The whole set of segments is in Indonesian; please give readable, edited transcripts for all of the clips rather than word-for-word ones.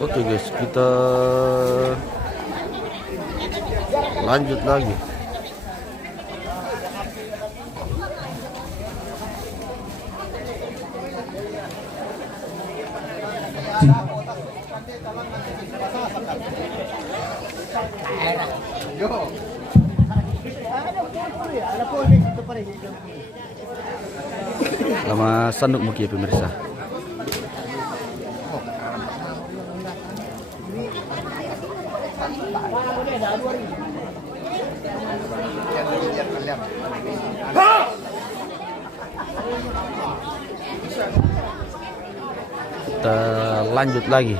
Oke guys, kita lanjut lagi. Lama sanduk mungkin pemirsa. Kita lanjut lagi.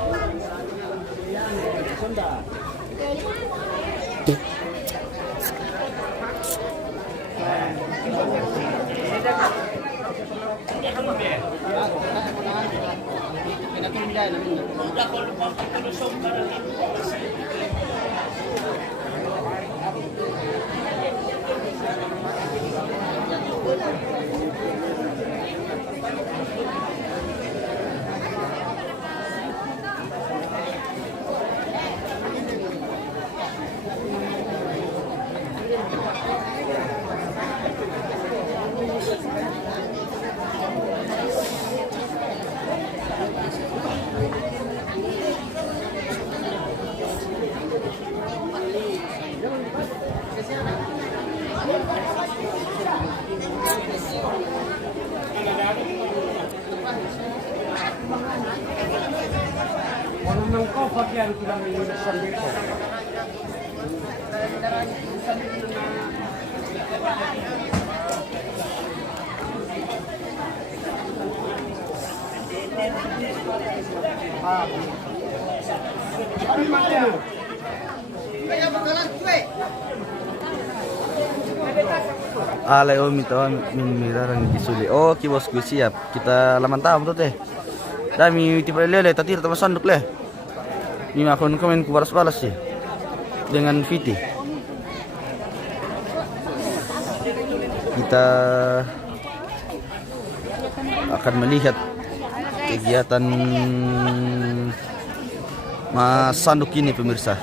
Ale minta mirarang disuli. Oh, ki bosku siap. Kita laman tahu tuh teh. Dami tiba lele tadi teman sanduk leh. Ini akun komen ku balas-balas sih dengan Viti. Kita akan melihat kegiatan Mas Sanduk ini pemirsa.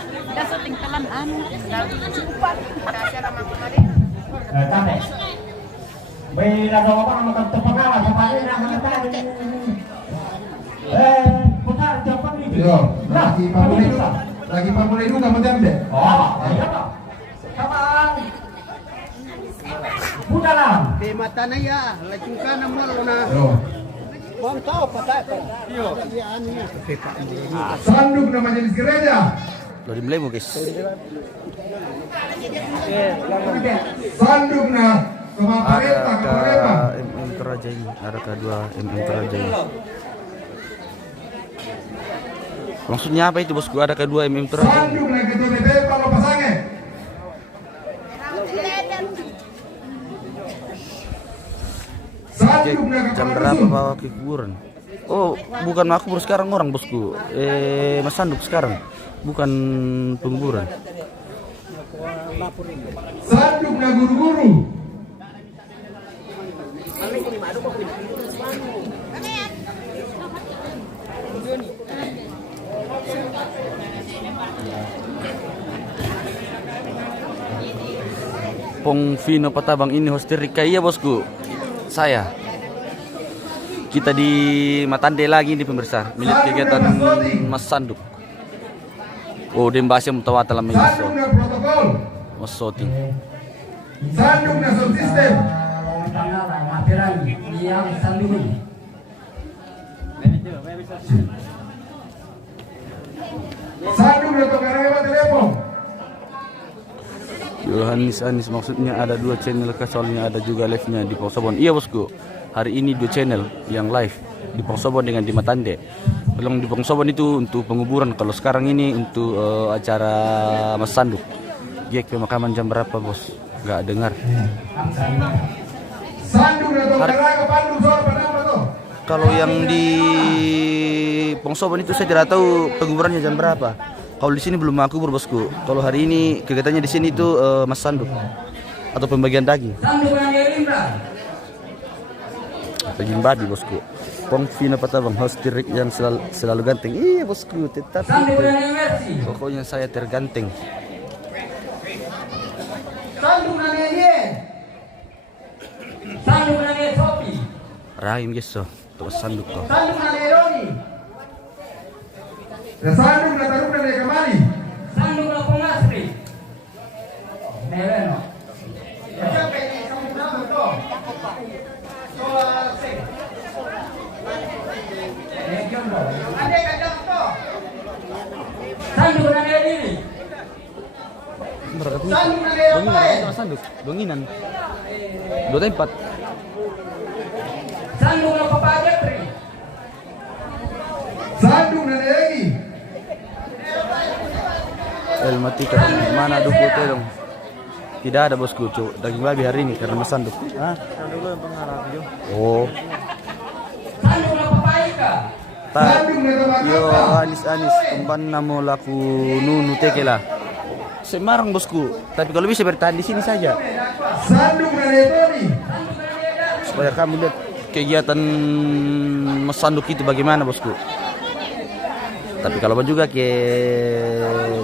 Lagi pamulai dulu kamu deh. Oh, iya Pak. Kapan? Budalam. Di mata na ya, lacungkan nama luna. Bang tahu patah. Iyo. Sanduk nama jenis gereja. Lo di Melayu guys. Sanduk na sama pareta apa? MM Toraja ini. Ada kedua MM Toraja ini. Maksudnya apa itu bosku? Ada kedua MM Toraja. Sanduk na ketua BPP Palo Pasange. Sanduk na Jam berapa bawa ke kuburan? Oh, bukan makubur sekarang orang bosku. Mas Sanduk sekarang, bukan penguburan. Sanduk na guru-guru. Pong Vino Patabang ini hosterika iya bosku. Saya. Kita di Matande lagi di pemirsa, milik kegiatan Mas Sanduk. Oh, dembasya mutawata lam Sanduk na protokol. Mas Soting. Sanduk na sound system. Sanduk na tokarema telepon. Yohanes Anis maksudnya ada dua channel kah, soalnya ada juga live-nya di Pongsobon. Iya bosku, hari ini dua channel yang live di Pongsobon dengan di Matande. Kalau di Pongsobon itu untuk penguburan, kalau sekarang ini untuk acara Mas Sanduk. Gek pemakaman jam berapa bos? Gak dengar. Sanduk na tokarema pandu soal panama to. Kalau yang di Pongsobon itu saya tidak tahu penguburannya jam berapa. Kalau di sini belum aku bosku. Kalau hari ini kegiatannya di sini itu Mas Sanduk atau pembagian daging. Daging babi bosku. Pongvin apa tabang host Rick yang selalu ganteng. Iya bosku, tetap Sandi itu. Bunani Mercy. Pokoknya saya terganteng. Sandu Naneye. Sandi Bunani Sopi. Rahim geso, tuh sanduk kok. Sandu Naneye Roni. Sandu na taruh na kembali. Sandi Bunani Asri. Neveno. Sampai ini kamu berapa tuh? Soal sek. Ada kadang tuh. Sandi Bunani Diri. Berapa Sandu Naneye Roni. sanduk, donginan. 24. Sandi Bunani Papa Jepri. Sandu na lagi. El Matika mana duku dong? Tidak ada bosku, daging babi hari ini karena masanduk. Hah? Oh. Sandi Bunani Papa Ika. Sandu na Yo tamakata. Anis umpan namo laku nunu tekela. Semarang bosku, tapi kalau bisa bertahan di sini saja Sandu na Tony. supaya kamu lihat kegiatan masanduk itu bagaimana bosku. Tapi kalau mau juga ke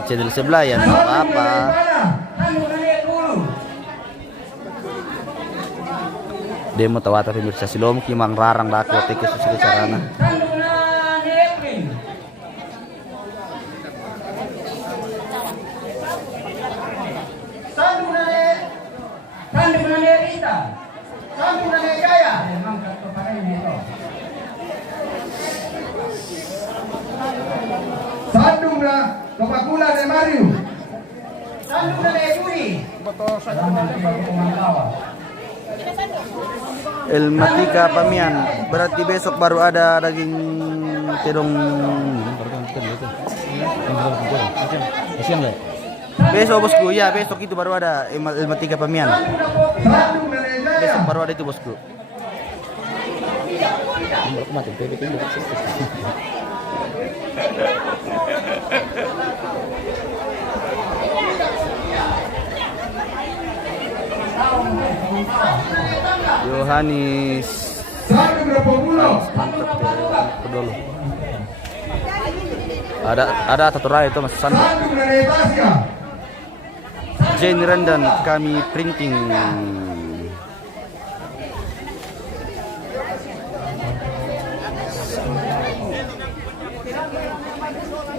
channel sebelah ya nggak apa-apa. Sandi Bunani Kulu. Demo tawata pemirsa silom kimang rarang laku teke susu carana. Sandi Bunani Eprin. Sandu Naneye. Sandi Bunani Rita. Sandu Naneye Jaya. Memang kata pada ini itu. Sandu na Topakula de Mario. Sandu Naneye Juri. El Matika Pamian, berarti besok baru ada daging terong. Besok bosku, ya besok itu baru ada El Matika Pamian. Sandu na Jaya. Besok baru ada itu bosku. Yohanis Sandu na Populo. mantap pedolo. Ada satu raya itu mas sanduk. Sandu na Tasya. Jenny Rendan kami printing.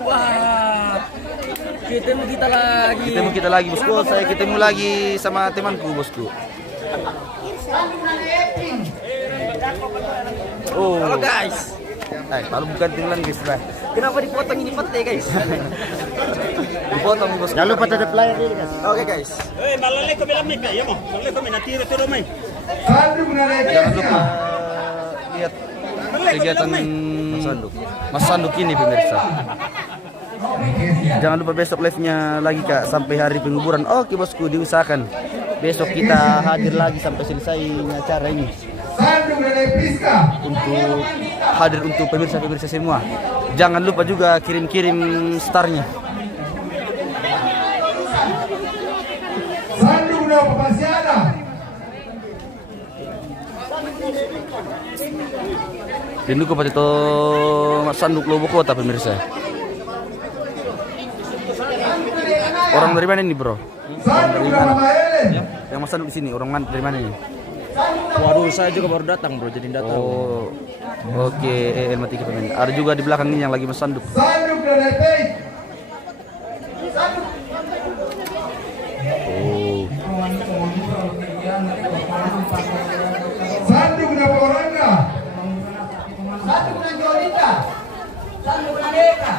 Wah, ketemu kita lagi. Kita lagi bosku. Saya ketemu lagi sama temanku bosku. Sandu Naneye Eprin. Oh. Halo guys. Kalau bukan tinggalan guys lah. Kenapa dipotong ini pete guys? Dipotong bosku. Jangan lupa tetap layar ini guys. Oke guys. Sandu na Jangan lupa Tasya. lihat kegiatan Mas Sanduk ini pemirsa. Jangan lupa besok live-nya lagi Kak sampai hari penguburan. Oke bosku, diusahakan besok kita hadir lagi sampai selesainya acara ini Sandu na Priska. untuk hadir untuk pemirsa-pemirsa semua. Jangan lupa juga kirim-kirim starnya. Sandu na Papasiana. Rindu kepada itu Mas Sanduk Lobo Kota pemirsa. Orang dari mana ini bro? Sandu na Mamaele. Yang Mas Sanduk di sini orang mana dari mana ini? Waduh, saya juga baru datang bro, jadi datang. Oh, oke. Mati pemain. Ada juga di belakang ini yang lagi Mas Sanduk. Sandu na Tei. Oh, Sandu na Poranga. Sandu Naneye Jolita. Sandi Bunani Eka.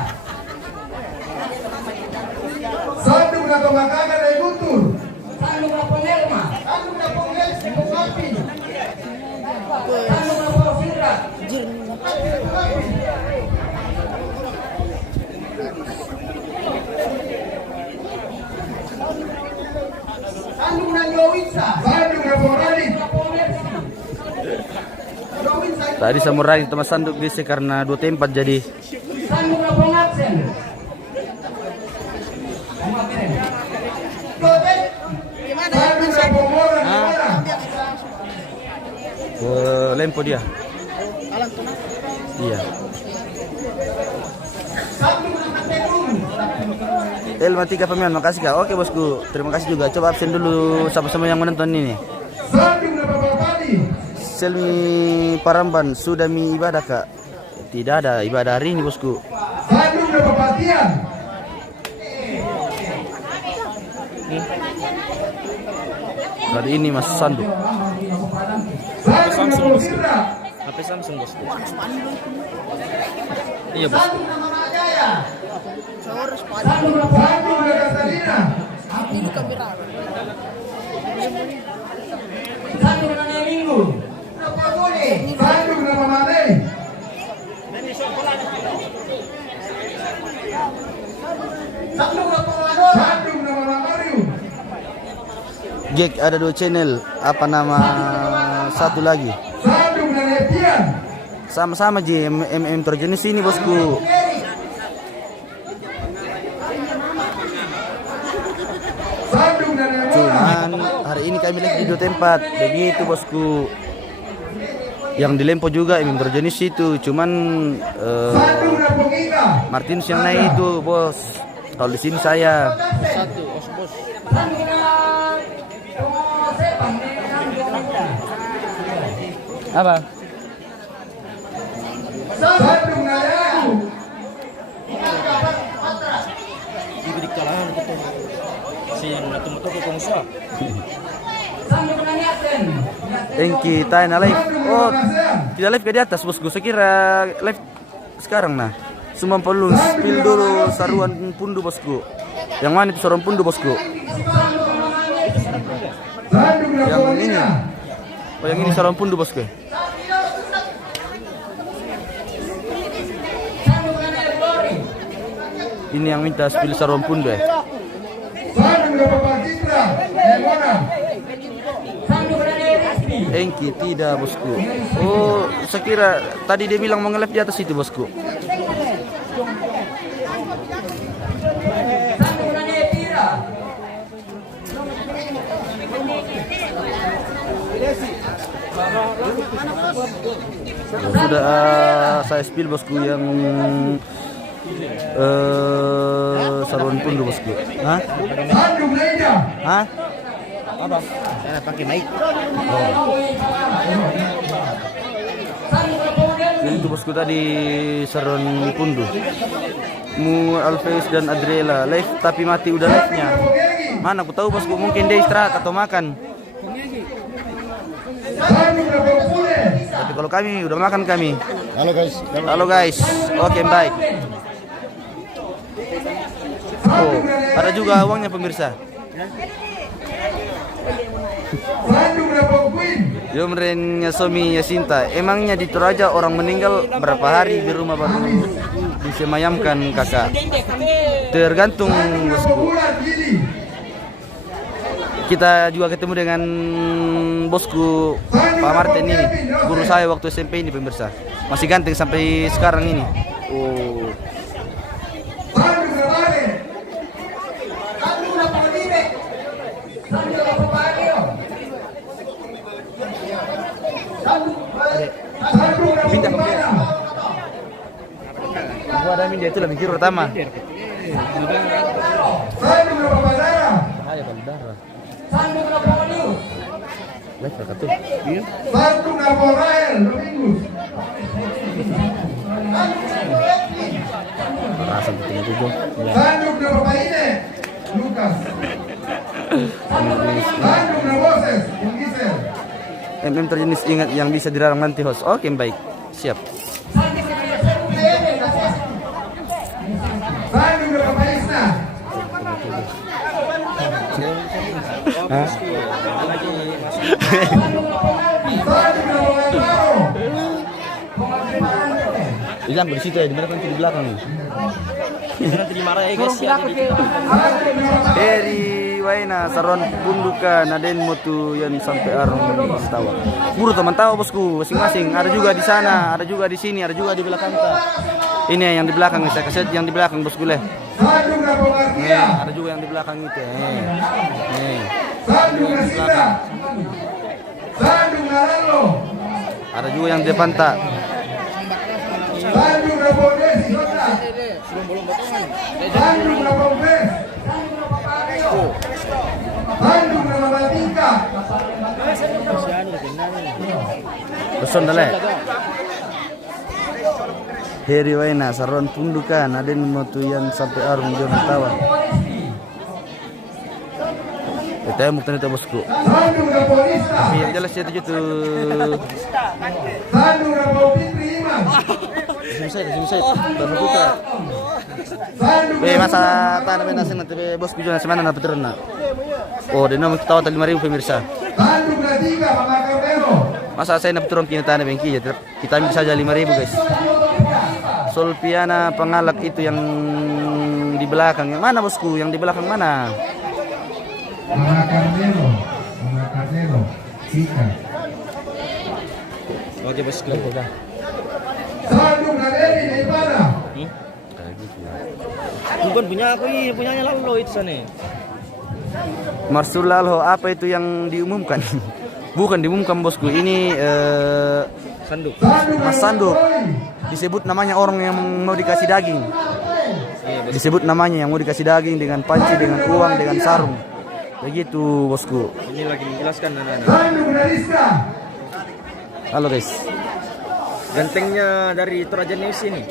Sandu na Tomakanga na Igutur. Sandi Bunani Pongelma. Sandu Naneye Pongel Pongapin. Sandi Bunani Porfindra. Sandu Naneye Jowitsa. Sandu na Porani. Jowitsa. tadi samurai itu Mas Sanduk bisa karena 2 tempat jadi Sandi Bunani Pongabsen. Sandu na Pomora. ke Lempo dia. Iya. Elma 3 pemain, makasih Kak. Oke bosku, terima kasih juga. Coba absen dulu sama-sama yang menonton ini. Selmi Paramban, sudah mi ibadah Kak? Tidak ada ibadah hari ini bosku. Hari ini Mas Sandu. Samsung bosku. HP Samsung bosku. Iya bosku. Gek ada 2 channel. Apa nama satu lagi? Sama-sama J, MM terjenis ini bosku. Cuman hari ini kami live di 2 tempat. Begitu bosku. Yang di Lempo juga MM terjenis itu. Cuman Martinus yang naik itu bos. Kalau di sini saya. Satu bos. Apa? Di kalangan gitu. Si natu-natu ke pengusaha. Engki tanya live. Oh, tidak live ke di atas bosku. Saya kira live sekarang nah. Semua perlu spill dulu saruan pundu bosku. Yang mana itu saruan pundu bosku? Yang ini. Oh yang ini saruan pundu bosku. Ini yang minta spill saruan pundu ya. Engki tidak bosku. Oh saya kira tadi dia bilang mau nge-live di atas itu bosku. Sudah saya spill bosku yang saluran pundu bosku. Hah? Hah? Apa? Saya pakai mic. Jadi itu bosku tadi saluran pundu. Mu Alves dan Adriela live tapi mati udah live-nya. Mana aku tahu bosku, mungkin dia istirahat atau makan. Tapi kalau kami udah makan kami. Halo guys. Halo guys. Oke, baik. Oh, ada juga uangnya pemirsa. Yomrennya Somi Yasinta. Emangnya di Toraja orang meninggal berapa hari di rumah baru disemayamkan kakak? Tergantung bosku. Kita juga ketemu dengan bosku Pak Martin ini, guru saya waktu SMP ini pemirsa. Masih ganteng sampai sekarang ini. Oh. Pindah ke dia. Gua ada minta itu lebih kiri pertama. Ayo bandara. Lihat kakak tuh. Iya. Rasa betul juga. MM terjenis ingat yang bisa dilarang nanti host. Oke baik, siap. Jangan di situ ya, di mana kan di belakang. Nanti dimarahin ya guys ya. Dari Waina saruan punduka Naden Motu yang sampai arung tawa. Buru teman tahu bosku masing-masing. Ada juga di sana, ada juga di sini, ada juga di belakang kita. Ini yang di belakang saya kasih yang di belakang bosku leh. Ada juga yang di belakang itu. Ada juga yang di depan tak. berapa belas? Sudah. Belum potongan. Sandung berapa belas? Sandung berapa tiga? Peson dale. Heri waina saron pundukan ada memotuyan sampai arung jono tawa. Kita muktan itu bosku. Sandung berapa lista? Yang jelas itu tuh. Sandung berapa fitri imam? Selesai. Baru buka. Sandung Masa tanah menasin nanti bosku jual semana na peterna. Oh, dia nomor tawa 5.000 pemirsa. Sandung berapa tiga? Mama Cordero. Masa saya nak turun kini tanah bengki ya, kita ambil saja 5.000 guys. Solpiana pengalak itu yang di belakang. Yang mana bosku? Yang di belakang mana? Mama Cordero. Tiga. Oke bosku. Sandung berapa dari mana? Bukan punya aku ini, punyanya Lalo itu sana. Marsul Lalho, apa itu yang diumumkan? Bukan diumumkan bosku. Ini Sanduk. Mas Sanduk. Disebut namanya orang yang mau dikasih daging. Disebut namanya yang mau dikasih daging dengan panci, dengan uang, dengan sarung. Begitu bosku. Ini lagi menjelaskan anak-anak. Sandung Radiska. Halo guys. Gantengnya dari Toraja News ini.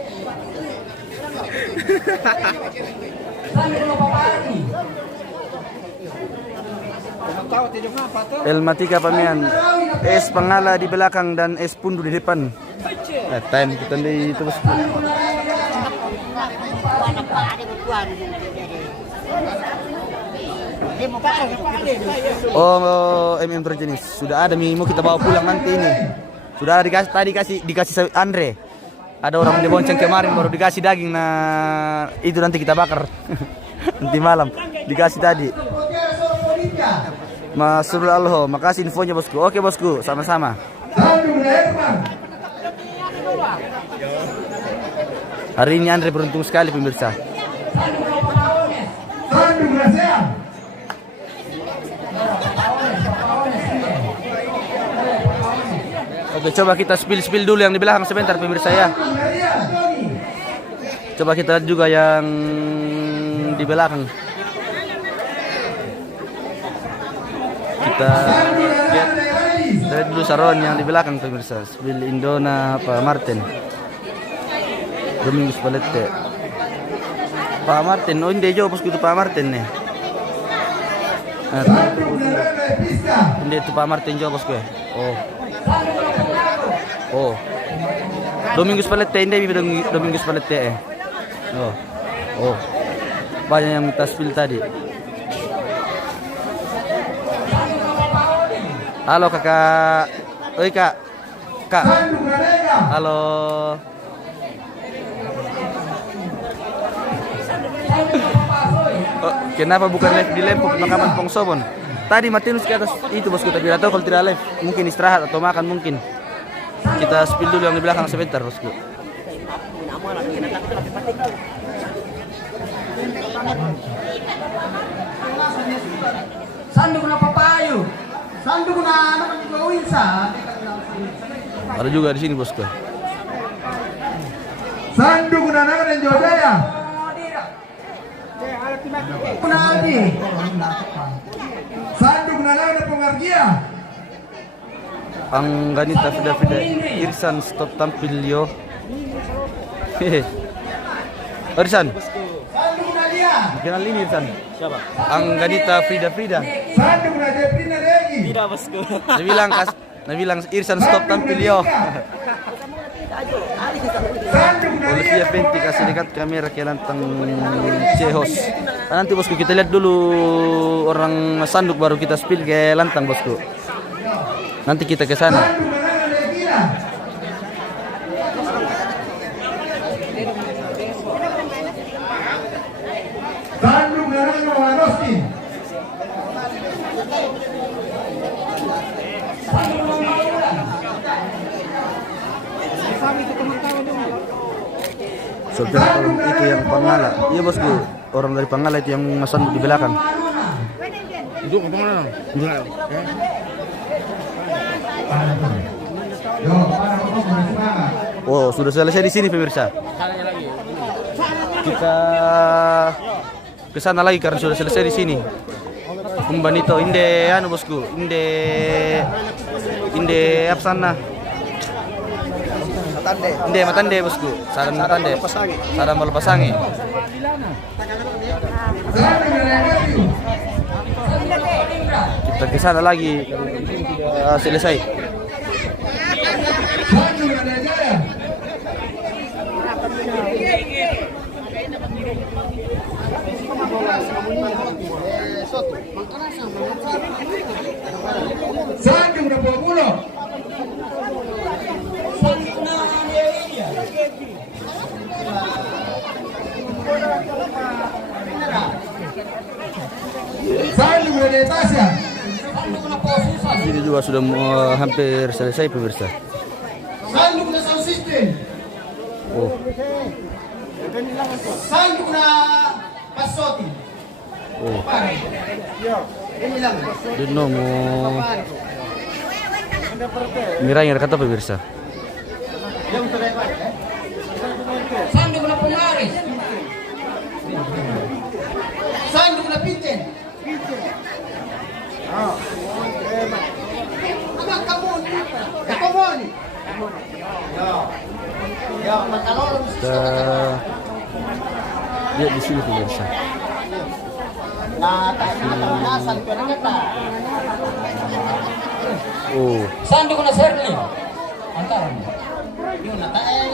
El Matika Pamian. Es Pangala di belakang dan es Pundu di depan. Time kita di itu bosku. Oh, MM berjenis. Sudah ada mau kita bawa pulang nanti ini. Sudah dikasih tadi dikasih Andre. Ada orang di bonceng kemarin baru dikasih daging. Nah, itu nanti kita bakar. Nanti malam dikasih tadi. Mas Alho, makasih infonya bosku. Oke bosku, sama-sama. Hari ini Andre beruntung sekali pemirsa. Oke, coba kita spill dulu yang di belakang sebentar pemirsa ya. Coba kita lihat juga yang di belakang. Kita lihat dulu saron yang di belakang pemirsa. Spill Indona Pak Martin. Domingos Palette. Pak Martin, oh ini jauh bosku itu Pak Martin nih. Ini itu Pak Martin jauh bosku ya. Oh. Domingos Palette, hindi Domingos Palette eh. Oh. Banyak yang minta spill tadi. Halo kakak. Oi kak. Halo. Oh, kenapa bukan live di Lempo pemakaman Pongsobon? Tadi Martinus ke atas itu bosku, tapi tidak tahu kalau tidak live. Mungkin istirahat atau makan mungkin. Kita spill dulu yang di belakang sebentar bosku. Sandung na papayo. Sandung na ano kan gawin sa. Ada juga di sini bosku. Sandung na naman ng Jodaya. Kunadi. Sandung na naman ng Pungargia. Ang ganita Fida Irsan stop tampil yo. Irsan. Sandung na dia. Kenal ini Irsan. Siapa? Ang ganita Frida. Sandung na Jeprina Regi. Tidak bosku. Nabilang Irsan stop tampil yo. Sandung na dia. Olivia Penti kasih dekat kamera ke lantang Cehos. Nanti bosku kita lihat dulu orang Sanduk baru kita spill ke lantang bosku. Nanti kita ke sana. Sandung na naman ng Gina. Sandung na naman ng Wanoskin. Saudara kalau itu yang Pangala. Iya bosku, orang dari Pangala itu yang Sanduk di belakang. Itu kemana? Yo, para ko mo semangat. Oh, sudah selesai di sini pemirsa. Kita ke sana lagi karena sudah selesai di sini. Umbanito inde anu bosku, inde apa sana? Inde Matande bosku. Saran Matande. Saran Malpasangi. Kita ke sana lagi karena di sini sudah selesai. Sandung na 20. Sandung na Tasya. Ini juga sudah hampir selesai pemirsa. Sandung na sound system. Oh, Sandung na Pasoti. oh. Ini lang. Dino mo Miranya kata pemirsa. Sandung na Pungaris. Sandung na Pinten. Abang kamoni. Kamoni. Ya, makalolo. Kita lihat di sini pemirsa. Oh, Sandung na Serli. Antara.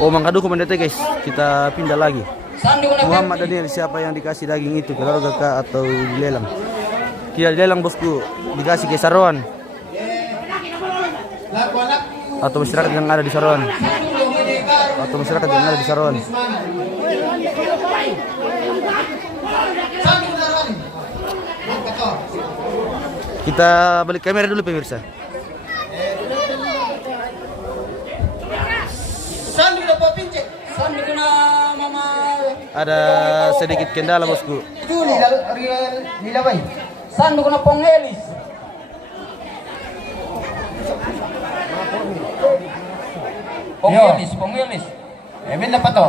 oh mangkadu komandante guys. Kita pindah lagi. Sandung na Muhammad Daniel, siapa yang dikasih daging itu, keluarga kah atau dilelang? Tidak dilelang bosku, dikasih ke Saruan atau masyarakat yang ada di Saruan, atau masyarakat yang ada di Saruan. Kita balik kamera dulu pemirsa. Sandung na Papinche. Sandung na Mama. Ada sedikit kendala bosku. Itu nilaway. Sandung na Pongelis. Pongelis. Emin na pa to.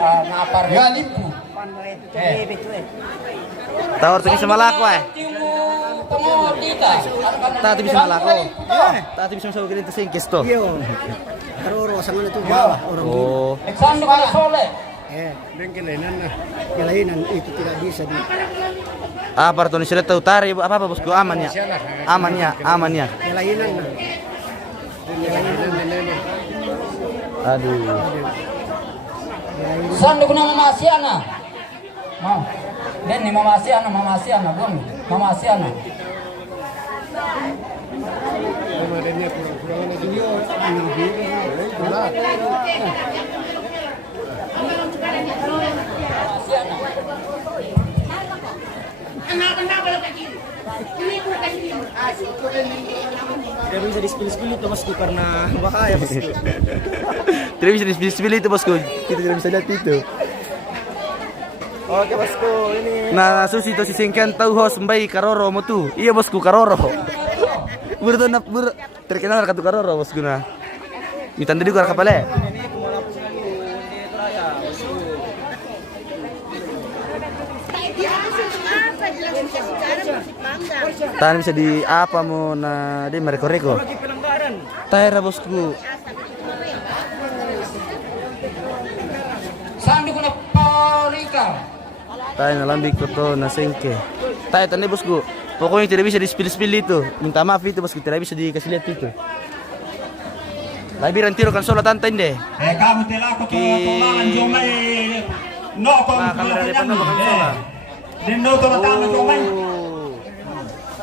Ngapar. Ya, limpu. Tawar tuh bisa malaku eh. Pengodita. Tati bisa malaku. Tati bisa masuk ke singkis tuh. Karoro sa mga ito bawah orang Oh, Sandung na Sole. dan kelainan itu tidak bisa di apa tuh nih tahu tari apa bosku aman ya? Aman ya. kelainan na. Aduh. Sandung na Mama Asiana. Mau. Dan ni Mama Asiana, belum. Mama Asiana. Tidak bisa di-spill itu bosku karena bahaya bosku. Tidak bisa di-spill itu bosku. Kita tidak bisa lihat itu. Oke bosku, ini Nah, susi to si singkan tahu host mbai Karoro mo tu. Iya bosku Karoro. Terkenal kartu Karoro bosku na. Itan tadi gua kapale. Tan bisa di apa mo na di mereko-reko. Tayra bosku. Sandung na Paulika. Tayo na lambik ko to na sengke. Tayo tanda bosku. Pokoknya tidak bisa di-spill itu. Minta maaf itu bosku, tidak bisa dikasih lihat itu. Labiran tiro kan solo tantain deh. Kamu telako to tumangan jomay. No ko Kamera depan no kan sola. Den no to tama jomay.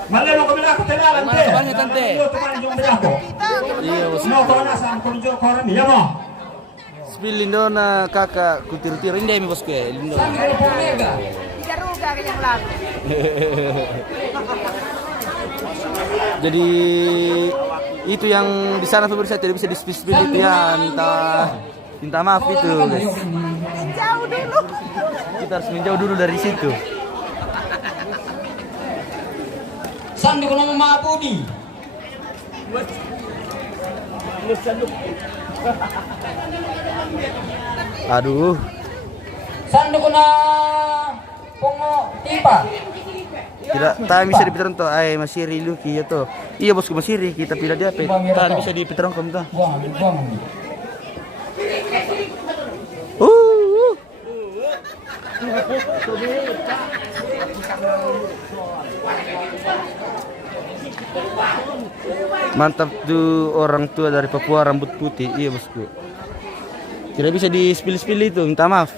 Malero ko bila ko telalan te. Mana tante? No to man jomay ako. Iya bosku. No to na sam ko jo koran ya mo. Spill lindo na kakak kutir-tir ini mi bosku ya. Lindo. Sandung na Pomega. Jadi itu yang di sana pemirsa tidak bisa di-spill itu ya, minta maaf itu. Jauh dulu. Kita harus menjauh dulu dari situ. Sandung na Mama Budi. Aduh. Sanduk na pongo tipa. Tidak, tak bisa dipitaron to. Ay, masiri Lucky itu. Iya bosku masiri, kita pilih dia pe. Tak bisa dipitaron kamu tuh. Buang. Mantap tuh orang tua dari Papua rambut putih. Iya bosku. Tidak bisa di-spill itu, minta maaf.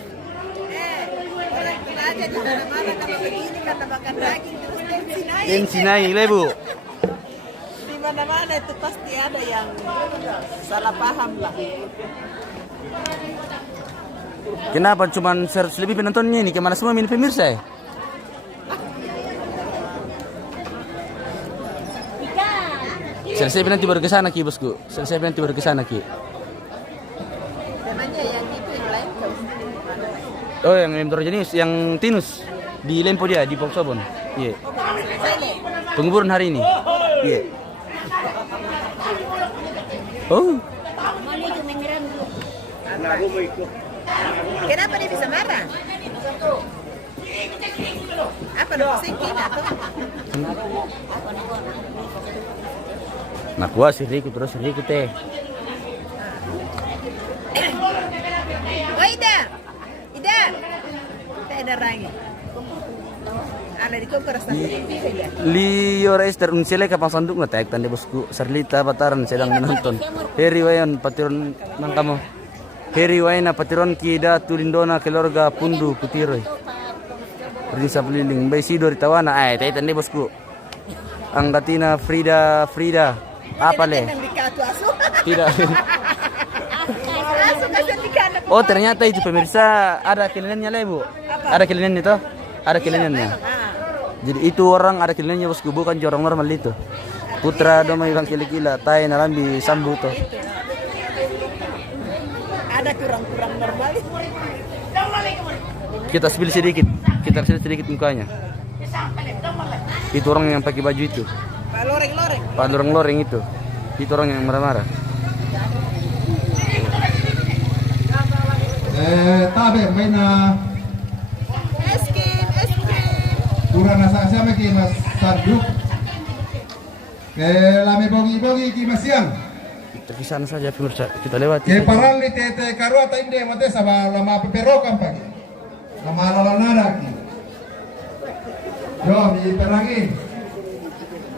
Orang kita aja di mana-mana kalau begini karena makan daging terus tensi naik. Tensi naik lah bu. Di mana-mana itu pasti ada yang salah paham lah. Kenapa cuman 100 lebih penontonnya ini? Kemana semua ini pemirsa ya? Selesai nanti baru ke sana Ki bosku. Selesai nanti baru ke sana Ki. Temanya yang itu yang lain Oh yang jenis yang tinus di Lempo dia di Poksobon. Iya. Penguburan hari ini. Iya. Oh. Kenapa dia bisa marah? Apa lu pusing kita tuh? Nak gua siriku terus siriku teh. Oh Ida. Tak ada rangi. Ada di kompor satu ya. Lior Esther unsele kapang sanduk na taek tanda bosku. Sarlita Bataran sedang menonton. Heri Wayan patiron nang kamu. Heri Wayna patiron kida tulindona keluarga Pundu Putiroy. Prinsa Peliling Bay Sidor Tawana. Ay tayo tanda bosku. Anggatina Frida. Apa le? Tidak. Oh ternyata itu pemirsa ada kelinennya le bu. Ada kelinen itu? Ada kelinennya. Jadi itu orang ada kelinennya bosku, bukan orang normal itu. Putra domai bang kila-kila, tay narambi sambu to. Ada kurang-kurang normal. Kita spill sedikit mukanya. Itu orang yang pakai baju itu. Pak loreng itu. Itu orang yang marah-marah. Tabe maina Eskin. kurang nasa siapa ki mas sarduk. Ke lame bogi ki masiang. Di sana saja pemirsa, kita lewati. Ke paral ni tete karua ta inde mate sama lama peperokan pagi. Lama lalanara ki. Yo mi perangi.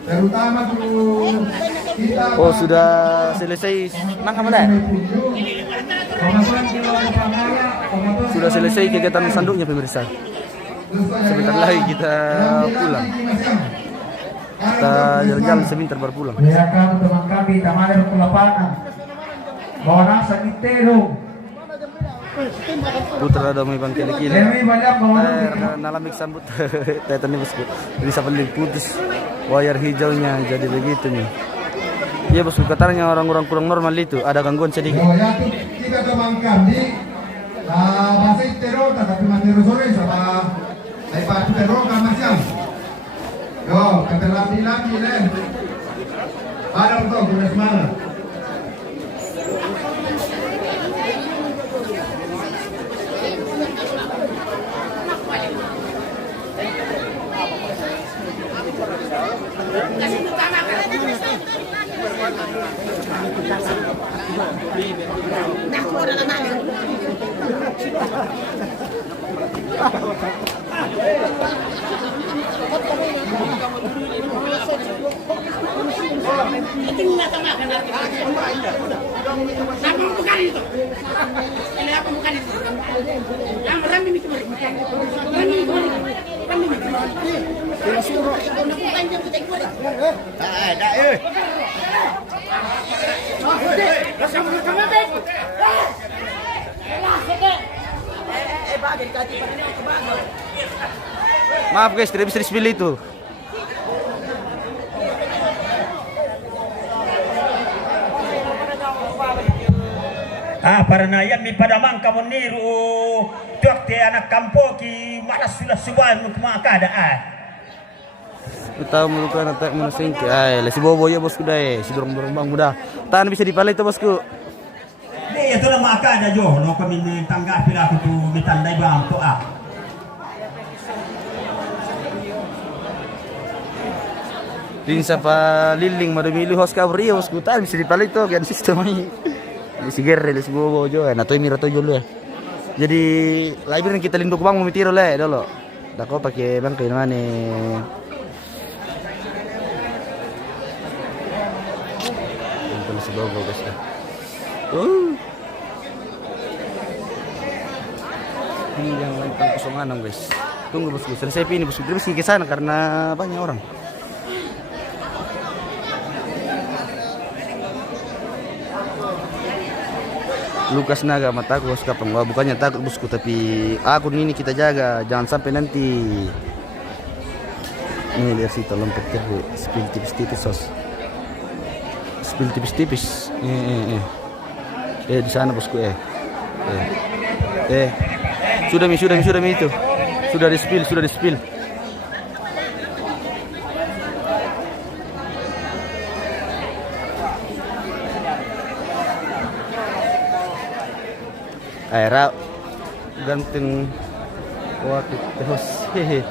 Terutama tuh kita Oh sudah selesai nangkap ada? Sudah selesai kegiatan sanduknya pemirsa. Sebentar lagi kita pulang. Kita jalan-jalan sebentar baru pulang. Lihatkan teman kami Taman Kelapangan. Bawa nasa Itero. Putra ada bang kili-kili. Lebih banyak bawa Nalamik sambut. Tanya bosku. Bisa beli putus wayar hijaunya jadi begitu nih. Iya bosku, katanya orang-orang kurang normal itu ada gangguan sedikit. Oh ya tuh kita teman kami bahasa Itero tapi masih sore sama Pak Itero kamar siang. Yo, kata lagi deh. Ada untuk kita semangat. Maaf guys, tidak bisa di-spill itu. Para nayan mi padamang kamu niru tuak te anak kampo ki malas sudah sebuah untuk keadaan. Tahu melukan atak mana singki. Ay, si bobo ya bosku deh. Si dorong-dorong bang mudah. Tahan bisa dipalai itu bosku. Dia itu lah maka ada jo, no kami tangga pila tu mitandai bang tu ah. Din sa paliling madumili hos ka brio bosku. Tahan bisa dipalai itu kan sistem ini. Si gerre si bobo jo. Nah to mira to jo le. Jadi library kita linduk bang memitiro le dolo. Dako pakai bang kayak mana? Untuk si bobo guys. Ini yang lempang kosongan guys. Tunggu bosku, selesai ini bosku. Terus ke sana karena banyak orang. Lukas Naga mataku bosku kapang. Wah, bukannya takut bosku tapi akun ini kita jaga jangan sampai nanti ini lihat sih tolong petir spill tipis-tipis sos. Spill tipis-tipis. Di sana bosku sudah mi itu. Sudah di spill. Aira ganteng waktu terus hehe.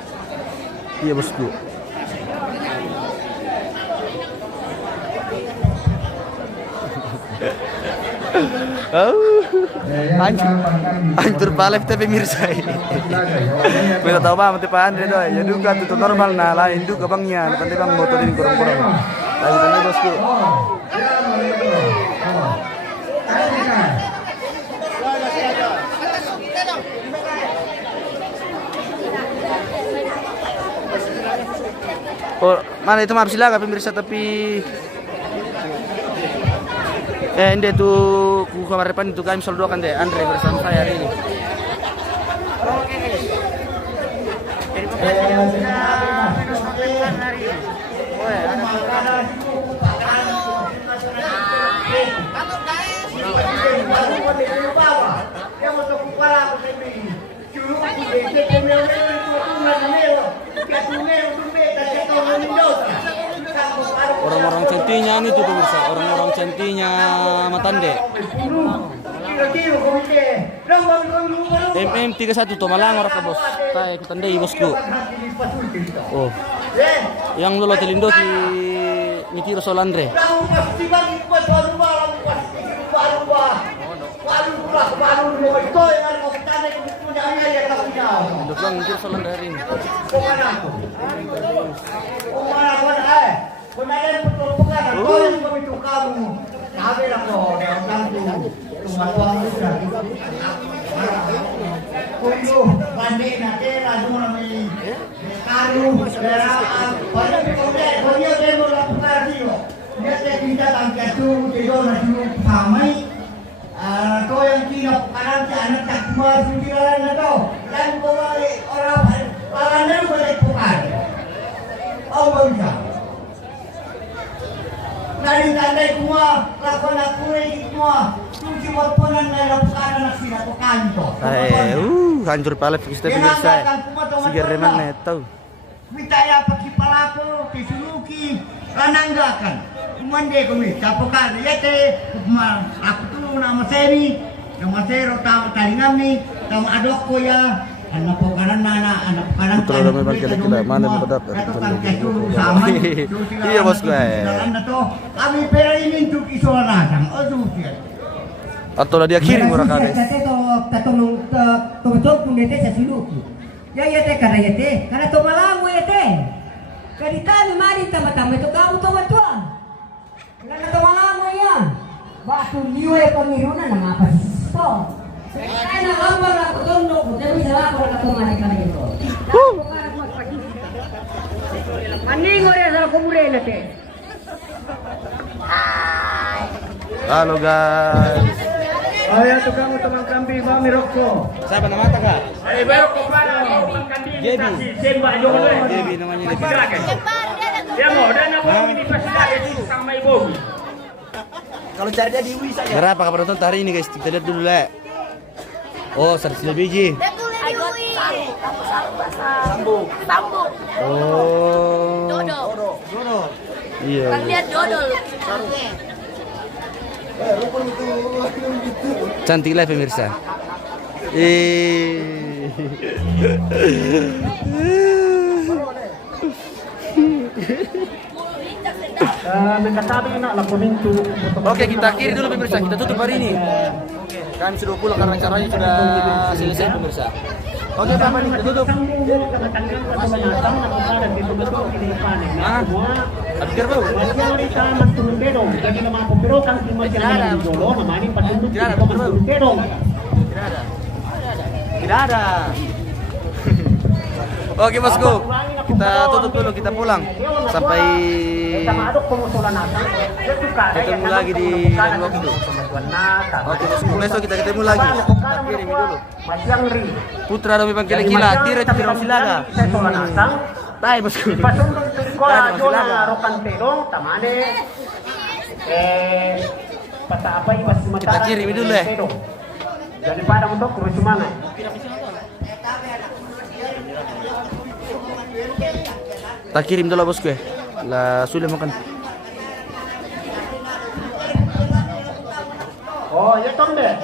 Iya bosku. Hancur palep tapi mirsa. Kita tahu apa mati Pak Andre doy. Ya duka itu normal nah lain duka bangnya. Nanti bang motorin kurang-kurang. Lagi tanya bosku. Oh, mana itu maaf silakan pemirsa tapi ini tuh ku kamar depan itu kami selalu doakan deh Andre bersama saya hari ini. Orang-orang cantiknya ini tuh pemirsa, orang-orang cantiknya Matande. MM31 Tomalang orang ke bos. Tay ikutan deh bosku. Oh. Yang lolo telindo si Mitiro Solandre. Dokter Mitiro Solandre hari ini. Kunayan putukan ako yung pamituka mo. Sabi na ko, tumatuang mo siya. Kung yung bandi natin, ano mo na may karo, daraan, wala may kumple, kung yun din mo lang pagkasiyo. Hindi kita lang kaso, kayo na sinong pamay. Ito yung kinapukaran siya, anak takma, susilalan na to. Yan ko orang, parang na yung malagpukan. O bangsa. Dari tandai semua, lakukan aku ini semua. Suci waponan na lakukan anak sila to kanto. Hancur palep kita pemirsa. Sige reman na ito. Mitaya pagkipalako, kisuluki, rananggakan. Umande kami, tapokan. Yate, aku tuh nama seri, nama sero tahu talingami, tahu adok ko ya. Anak kanan mana, anak kanan. Betul ramai bangkit kita mana mendapat. Iya bosku. Kami pera ini untuk isolasi. Atau dia kirim orang kades. Saya tatong betul pun dia saya siluki. Ya karena to malang ya teh. Kadita ni mari tama-tama itu kamu to matua. Karena to malang ya. Batu liwe pengiruna nama apa sih to? Kaya nangamba na kutondo ko, dami sa ako na katumani ka na ito. Maningo ya sa kumure na te. Halo guys. Ayo tukang teman kambing Mami Rokko. Siapa nama ka? Ay bayo ko pa Jebi. Semba jono. Jebi namanya Jebi. Ya mo, dan ako ini presiden itu sama ibu. Kalau cari dia di Wi saja. Berapa kabar nonton hari ini guys? Kita lihat dulu lah. Oh, 100 biji. Sambu. Oh. Dodo. Iya. Lihat dodol. Cantik lah pemirsa. Oke, kita akhiri dulu pemirsa. Kita tutup hari ini. Kami sudah pulang karena acaranya sudah selesai pemirsa. Oke, Bapak ini kita tutup. Agar bau. Tidak ada. Oke bosku, kita tutup dulu, kita pulang. Sampai ketemu lagi di lain waktu. Oke bosku, besok kita ketemu lagi. Kirim dulu. Putra Domi Bangkele Kila, Tira Tira Silaga. Bye bosku. Kita kirim dulu ya. Daripada untuk kurus semangat. Tak kirim dulu bosku ya. Lah sudah makan. Oh, ya Tom deh.